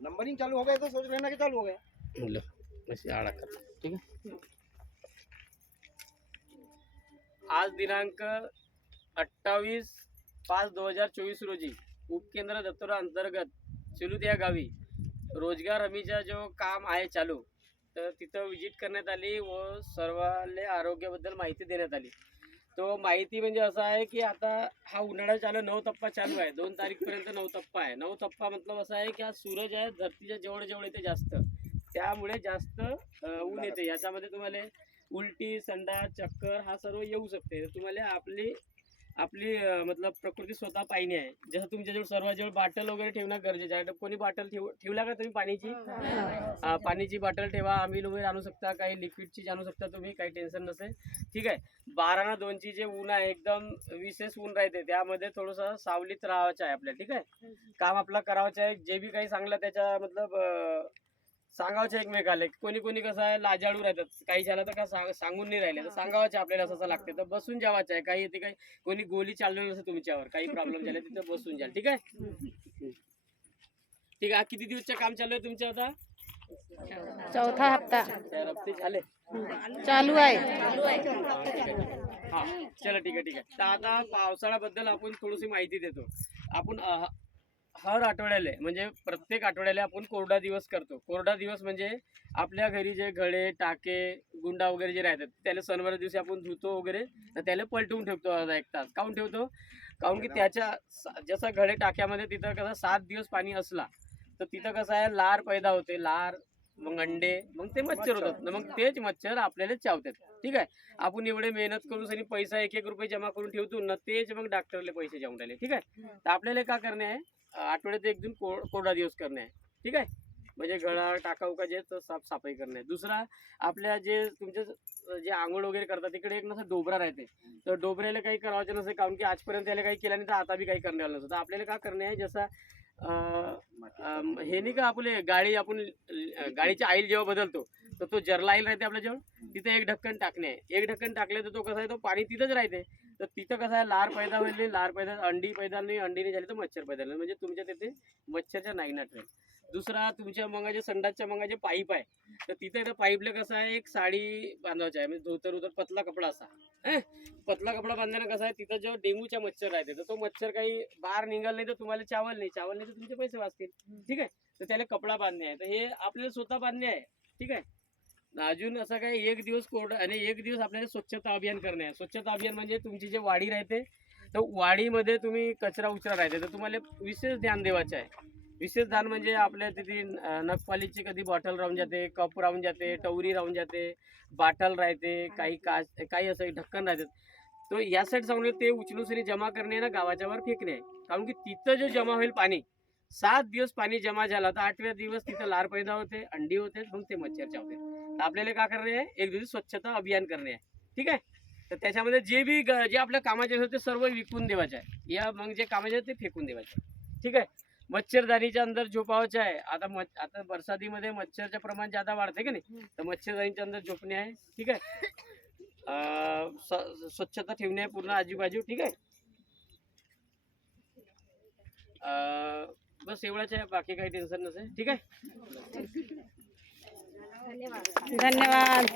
Numbering चालू हो गया तो सोच लेना कि चालू हो गया। लो वैसे आड़ा कर, ठीक है। आज दिनांक 28/5/2024 रोजी उपकेंद्र दत्तोरा अंतर्गत चिलूत या गावी रोजगार हमीचा जो काम आहे चालू, तर तिथं विजिट करण्यात आली व सर्वाले आरोग्याबद्दल माहिती देण्यात आली। तो माहिती म्हणजे असं आहे की आता हा उन्हाळा चालू 9 टप्पा चालू आहे, 2 तारीखपर्यंत 9 टप्पा आहे। 9 टप्पा मतलब असं आहे की हा सूरज आहे धरतीच्या जेवढे जेवढे येते जास्त, त्यामुळे जास्त ऊन येते। याच्यामध्ये तुम्हाला उलटी, संडास, चक्कर हा सर्व येऊ शकते। तुम्हाला आपली आपली मतलब प्रकृती स्वतः पाहिणी आहे। जसं तुमच्याजवळ सर्वांजवळ बाटल वगैरे ठेवणं गरजेचं आहे। कोणी बाटल ठेवला का तुम्ही पाण्याची? पाण्याची बाटल ठेवा, आम्ही वगैरे आणू शकता, काही लिक्विड चीज आणू शकता तुम्ही, काही टेन्शन नसेल, ठीक आहे। 12 ना 2 ची जे ऊन आहे एकदम विशेष ऊन राहते, त्यामध्ये थोडंसं सावलीत राहायचं आहे आपल्याला, ठीक आहे। काम आपलं करायचं आहे, जे बी काही सांगलं त्याच्या मतलब सांगावचं एकमेकाला। कोणी कोणी कसं आहे लाजाळू राहतात, काही झालं तर का सांगून नाही राहिले, तर सांगावचं आपल्याला असं लागते, तर बसून जेवायचं आहे। काही येते काही कोणी गोली चालवली नसेल तुमच्यावर, काही प्रॉब्लेम झाले तिथं बसून जाल, ठीक आहे। ठीक आहे, किती दिवसचं काम चालू आहे तुमचं आता? चौथा हप्ता 4 हप्ते झाले, चालू आहे। हा चला ठीक आहे ठीक आहे। तर आता पावसाळ्याबद्दल आपण थोडीशी माहिती देतो। आपण हर आठवड्याला म्हणजे प्रत्येक आठवड्याला आपण कोरडा दिवस करतो। कोरडा दिवस म्हणजे आपल्या घरी जे घडे, टाके, गुंडा वगैरे जे राहतात त्याला सणवार दिवशी आपण धुतो वगैरे, तर त्याला पलटवून ठेवतो अर्धा 1 तास। काऊन ठेवतो? काऊन की त्याच्या जसं घडे टाक्यामध्ये तिथं कसं 7 दिवस पाणी असला तर तिथं कसं आहे लार पैदा होते, लार मग अंडे, मग ते मच्छर होतात ना, मग तेच मच्छर आपल्याला चावतात, ठीक आहे। आपण एवढे मेहनत करून आणि पैसा 1-1 रुपये जमा करून ठेवतो ना, तेच मग डॉक्टरले पैसे जाऊन राहिले, ठीक आहे। तर आपल्याला काय करणे आहे, आठवड्यात 1 दिन कोरडा दिवस करणे आहे, ठीक आहे। म्हणजे गळा टाकाऊ का जे साफसफाई करणे आहे। दुसरा आपल्या जे तुमचे जे आंघोळ वगैरे करतात तिकडे एक नसं डोबरा राहते, तर डोबऱ्याला काही करायचं नसेल, काऊन की आजपर्यंत त्याला काही केलं नाही तर आता बी काही करण्याला नसतं। तर आपल्याला काय करणे आहे, जसं हे नाही का आपले गाडी, आपण गाडीची आईल जेव्हा बदलतो तर तो जरला आईल राहते आपल्याजवळ, तिथे 1 ढक्कन टाकणे आहे। 1 ढक्कन टाकले तर तो कसा आहे, तो पाणी तिथंच राहते, तर तिथं कसं आहे लार पैदा होईल, लार पैदा अंडी पैदा नाही, अंडी नाही झाली तर मच्छर पैदा नाही, म्हणजे तुमच्या तिथे मच्छरच्या नाईनाट राहील। दुसरा तुमच्या मंगाचे संडासच्या मंगाचे पाईप आहे, तर तिथे त्या पाईपला कसं आहे एक साडी बांधायची आहे, म्हणजे धोतर उतर पतला कपडा असा, पतला कपडा बांधल्यानं कसं आहे तिथं जो डेंगूचा मच्छर राहते तर तो मच्छर काही बाहेर निघाल नाही तर तुम्हाला चावल नाही तर तुमचे पैसे वाचतील, ठीक आहे। तर त्याला कपडा बांधणे आहे, तर हे आपल्याला स्वतः बांधणे आहे, ठीक आहे। अजून असं काही 1 दिवस कोरडा आणि 1 दिवस आपल्याला स्वच्छता अभियान करणे आहे। स्वच्छता अभियान म्हणजे तुमची जे वाडी राहते तर वाडीमध्ये तुम्ही कचरा उचरा राहते तर तुम्हाला विशेष ध्यान द्यायचं आहे। विशेष ध्यान म्हणजे आपल्या तिथे नखपालीची कधी बॉटल राहून जाते, कप राहून जाते, टवरी राहून जाते, बाटल राहते, काही काच, काही असं ढक्कन राहतात, तो यासाठी सांगून ते उचलून सरी जमा करणे ना गावाच्यावर फेकणे आहे। कारण की तिथं जो जमा होईल पाणी, 7 दिवस पाणी जमा झाला तर 8व्या दिवस तिथं लार पैदा होते, अंडी होते, मग ते मच्छर चावते। तर आपल्याला काय करणे आहे, 1 दिवस स्वच्छता अभियान करणे आहे, ठीक आहे। तर त्याच्यामध्ये जे बी जे आपल्या कामाचे होते ते सर्व विकून द्यायचे आहे, या मग जे कामाचे आहे ते फेकून द्यायचे, ठीक आहे। मच्छरदानीच्या अंदर झोपावायचं आहे। आता बरसातीमध्ये मच्छरचं प्रमाण जादा वाढते का नाही, तर मच्छरदानीच्या अंदर झोपणे आहे, ठीक आहे। स्वच्छता ठेवणे आहे पूर्ण आजूबाजू, ठीक आहे। बस एवढंच आहे, बाकी काही टेन्शन नसेल, ठीक आहे। धन्यवाद।